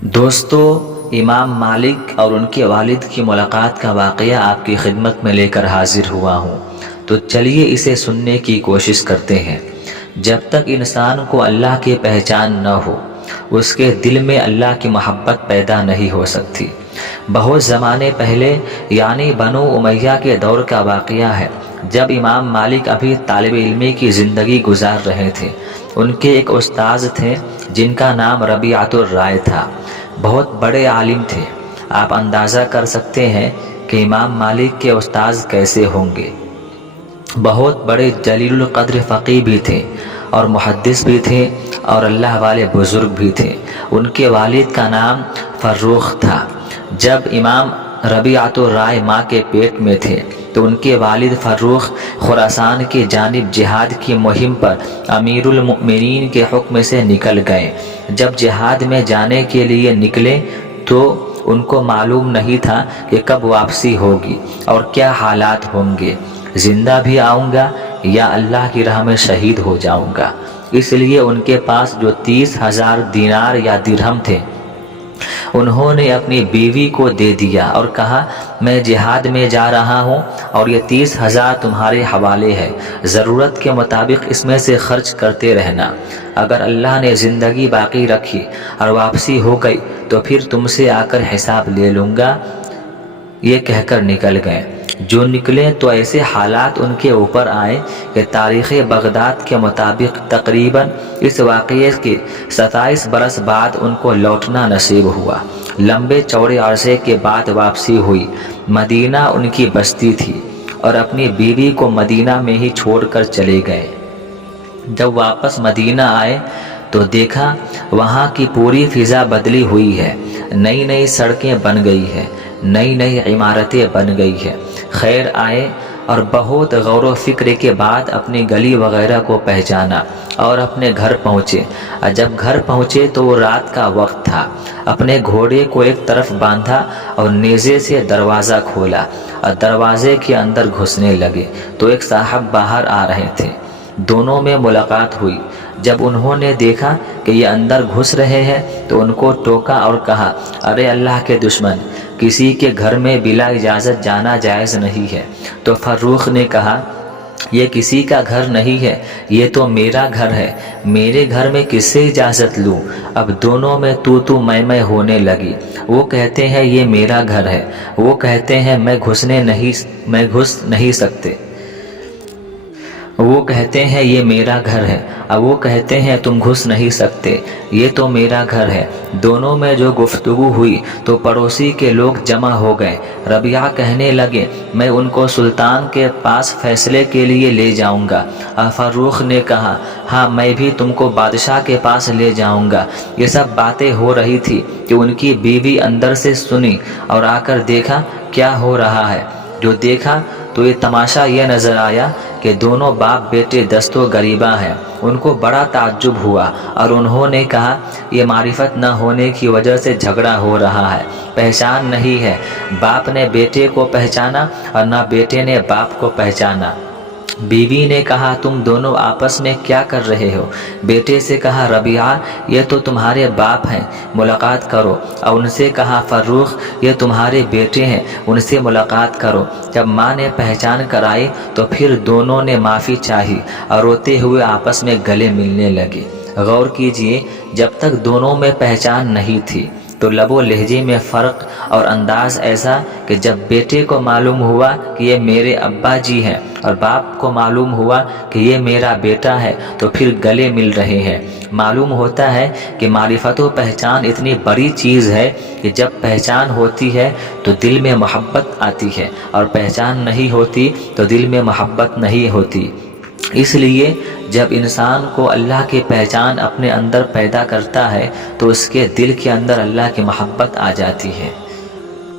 دوستو، امام مالک اور ان کے والد کی ملاقات کا واقعہ آپ کی خدمت میں لے کر حاضر ہوا ہوں، تو چلیے اسے سننے کی کوشش کرتے ہیں۔ جب تک انسان کو اللہ کی پہچان نہ ہو، اس کے دل میں اللہ کی محبت پیدا نہیں ہو سکتی۔ بہت زمانے پہلے یعنی بنو امیہ کے دور کا واقعہ ہے، جب امام مالک ابھی طالب علمی کی زندگی گزار رہے تھے۔ ان کے ایک استاذ تھے جن کا نام ربیعۃ الرائے تھا۔ بہت بڑے عالم تھے۔ آپ اندازہ کر سکتے ہیں کہ امام مالک کے استاذ کیسے ہوں گے۔ بہت بڑے جلیل القدر فقیہ بھی تھے اور محدث بھی تھے اور اللہ والے بزرگ بھی تھے۔ ان کے والد کا نام فروخ تھا۔ جب امام ربیعۃ الرائے ماں کے پیٹ میں تھے تو ان کے والد فروخ خراسان کی جانب جہاد کی مہم پر امیر المؤمنین کے حکم سے نکل گئے۔ جب جہاد میں جانے کے لیے نکلے تو ان کو معلوم نہیں تھا کہ کب واپسی ہوگی اور کیا حالات ہوں گے، زندہ بھی آؤں گا یا اللہ کی راہ میں شہید ہو جاؤں گا۔ اس لیے ان کے پاس جو 30,000 دینار یا درہم تھے، انہوں نے اپنی بیوی کو دے دیا اور کہا، میں جہاد میں جا رہا ہوں اور یہ 30,000 تمہارے حوالے ہے، ضرورت کے مطابق اس میں سے خرچ کرتے رہنا۔ اگر اللہ نے زندگی باقی رکھی اور واپسی ہو گئی تو پھر تم سے آ کر حساب لے لوں گا۔ یہ کہہ کر نکل گئے۔ جو نکلے تو ایسے حالات ان کے اوپر آئے کہ تاریخ بغداد کے مطابق تقریباً اس واقعے کے 27 برس بعد ان کو لوٹنا نصیب ہوا۔ لمبے چوڑے عرصے کے بعد واپسی ہوئی۔ مدینہ ان کی بستی تھی اور اپنی بیوی کو مدینہ میں ہی چھوڑ کر چلے گئے۔ جب واپس مدینہ آئے تو دیکھا وہاں کی پوری فضا بدلی ہوئی ہے۔ نئی نئی سڑکیں بن گئی ہیں، نئی نئی عمارتیں بن گئی ہیں۔ خیر آئے اور بہت غور و فکر کے بعد اپنی گلی وغیرہ کو پہچانا اور اپنے گھر پہنچے۔ جب گھر پہنچے تو وہ رات کا وقت تھا۔ اپنے گھوڑے کو ایک طرف باندھا اور نیزے سے دروازہ کھولا اور دروازے کے اندر گھسنے لگے تو ایک صاحب باہر آ رہے تھے۔ دونوں میں ملاقات ہوئی۔ جب انہوں نے دیکھا کہ یہ اندر گھس رہے ہیں تو ان کو ٹوکا اور کہا، ارے اللہ کے دشمن، کسی کے گھر میں بلا اجازت جانا جائز نہیں ہے۔ تو فروخ نے کہا، یہ کسی کا گھر نہیں ہے، یہ تو میرا گھر ہے، میرے گھر میں کس سے اجازت لوں؟ اب دونوں میں تو میں ہونے لگی۔ وہ کہتے ہیں یہ میرا گھر ہے، وہ کہتے ہیں میں گھس نہیں سکتے۔ وہ کہتے ہیں یہ میرا گھر ہے، اب وہ کہتے ہیں تم گھس نہیں سکتے، یہ تو میرا گھر ہے۔ دونوں میں جو گفتگو ہوئی تو پڑوسی کے لوگ جمع ہو گئے۔ ربیعہ کہنے لگے، میں ان کو سلطان کے پاس فیصلے کے لیے لے جاؤں گا۔ فروخ نے کہا، ہاں میں بھی تم کو بادشاہ کے پاس لے جاؤں گا۔ یہ سب باتیں ہو رہی تھی کہ ان کی بیوی اندر سے سنی اور آ کر دیکھا کیا ہو رہا ہے۔ جو دیکھا تو یہ تماشا یہ نظر آیا کہ دونوں باپ بیٹے دست و گریباں ہیں۔ ان کو بڑا تعجب ہوا اور انہوں نے کہا، یہ معرفت نہ ہونے کی وجہ سے جھگڑا ہو رہا ہے، پہچان نہیں ہے۔ باپ نے بیٹے کو پہچانا اور نہ بیٹے نے باپ کو پہچانا۔ بیوی نے کہا، تم دونوں آپس میں کیا کر رہے ہو؟ بیٹے سے کہا، ربیعہ یہ تو تمہارے باپ ہیں، ملاقات کرو۔ اور ان سے کہا، فروخ یہ تمہارے بیٹے ہیں، ان سے ملاقات کرو۔ جب ماں نے پہچان کرائی تو پھر دونوں نے معافی چاہی اور روتے ہوئے آپس میں گلے ملنے لگے۔ غور کیجئے، جب تک دونوں میں پہچان نہیں تھی تو لب و لہجے میں فرق اور انداز ایسا کہ جب بیٹے کو معلوم ہوا کہ یہ میرے ابا جی ہیں اور باپ کو معلوم ہوا کہ یہ میرا بیٹا ہے تو پھر گلے مل رہے ہیں۔ معلوم ہوتا ہے کہ معرفت و پہچان اتنی بڑی چیز ہے کہ جب پہچان ہوتی ہے تو دل میں محبت آتی ہے اور پہچان نہیں ہوتی تو دل میں محبت نہیں ہوتی۔ اس لیے جب انسان کو اللہ کی پہچان اپنے اندر پیدا کرتا ہے تو اس کے دل کے اندر اللہ کی محبت آ جاتی ہے۔